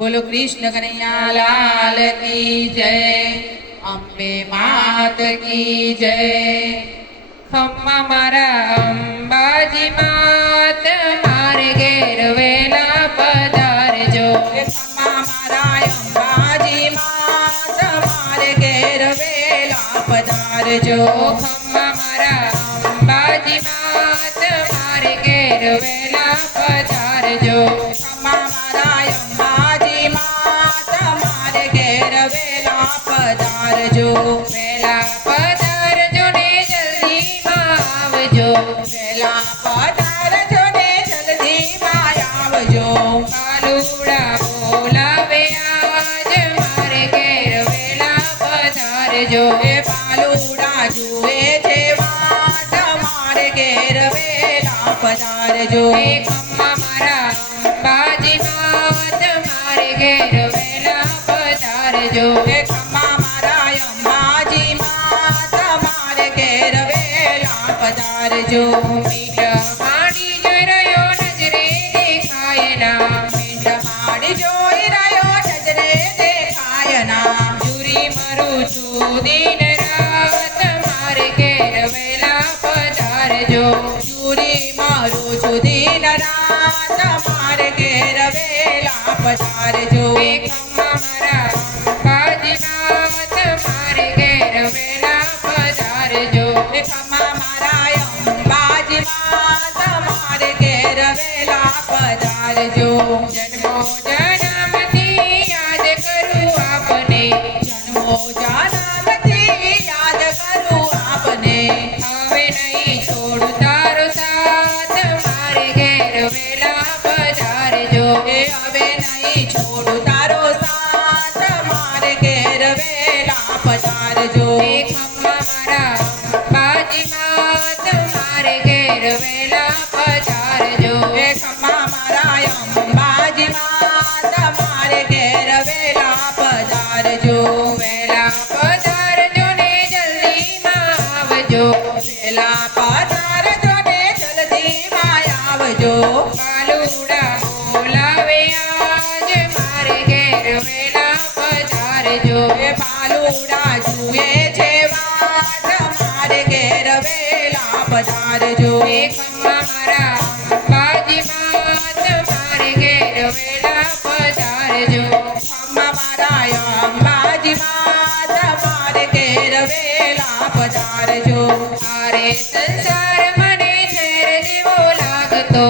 बोलो कृष्ण कन्हैया लाल की जय। अंबे मात की जय। खम्मा मारा अंबाजी मात मारे घेर वेला पधारजो। खम्मा मारा अंबाजी मात मारे घेर वेला पधारजो। खम्मा मारा अंबाजी मात मारे घेर वेला पधारजो। खम्मा मारा अंबाजी मात मारे घेर वेला पधारजो। वेला पधारजो ने जल्दी आवजो। वेला पधारजो ने जल्दी आवजो। कालूड़ा बोलावे आज मारे घेर वेला पधारजो। ए बालूड़ा जुए छे वाट मारे घेर वेला पधारजो। ए खम्मा मारा अंबाजी मात मारे घेर वेला पधारजो। ए खम्मा मारा अंबाजी मात मारे घेर वेला पधारजो। मीठा माड़ी जोई रह्यो नजरे देखाय ना। मीठा माड़ी जोई रह्यो नजरे देखाय ना। जुरी मरू छू दिन रात मारे घेर वेला पधारजो। जुरी मरू छू दिन रात मारे घेर वेला पधारजो। ए खम्मा मारा अंबाजी मात मारे घेर वेला पधारजो। ए खम्मा मारा अंबाजी मात मारे घेर वेला पधारजो। जन्मो जन्मथी याद करूं आपने। जन्मो जन्मथी याद करूं आपने। हवे नहीं छोड़ूं तारो साथ मारे घेर वेला पधारजो। ए हवे नहीं छोड़ूं तारो साथ मारे घेर वेला पधारजो। ए खम्मा मारा अंबाजी मात मारे घेर वेला पधारजो। ए खम्मा मारा अंबाजी मात मारे घेर वेला पधारजो। वेला पधारजो ने जल्दी आवजो। वेला पधारजो ने जल्दी आवजो। कालूड़ा बोलावे आज मारे घेर वेला पधारजो। ए बालूड़ा जुए छे वाट मारे घेर वेला पधारजो। ए खम्मा मारा अंबाजी मात मारे घेर वेला पधारजो। खम्मा मारा अंबाजी मात मारे घेर वेला पधारजो। आरे संसार मने झेर जेवो लागतो।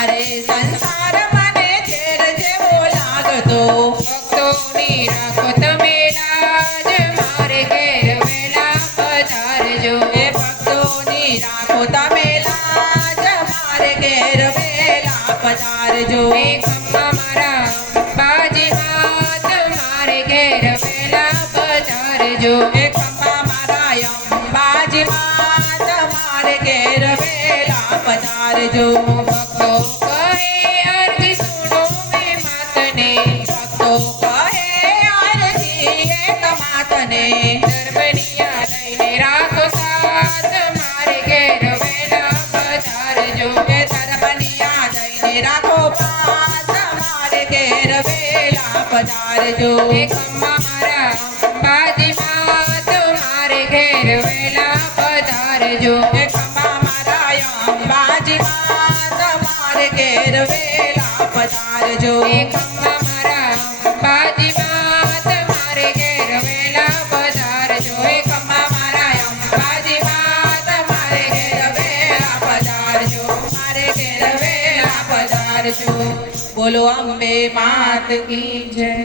आरे संसार मने झेर जेवो लागतो। भक्तोनी राखो तमे लाज मारे घेर वेला पधारजो। ए भक्तोनी राखो तमे लाज मारे घेर वेला पधारजो। ए खम्मा मारा अंबाजी मात मारे घेर वेला पधारजो। ए खम्मा मारा अंबाजी मात मारे घेर वेला पधारजो। भक्तो कहे अर्जी सुनो वे मातने। भक्तो कहे अर्जी एक मातने। धर्मनिया लईने राखो साथ मारे घेर वेला पधारजो। ए धर्मनिया लईने राखो साथ मारे घेर वेला पधारजो। ए खम्मा मारा अंबाजी मात मारे घेर वेला पधारजो। ए खम्मा मारा अंबाजी मात मारे घेर वेला पधारजो। ए खम्मा मारा अंबाजी मात मारे घेर वेला पधारजो। ए खम्मा मारा अंबाजी मात मारे घेर वेला पधारजो। मारे घेर वेला पधारजो। बोलो अंबे मात की जय।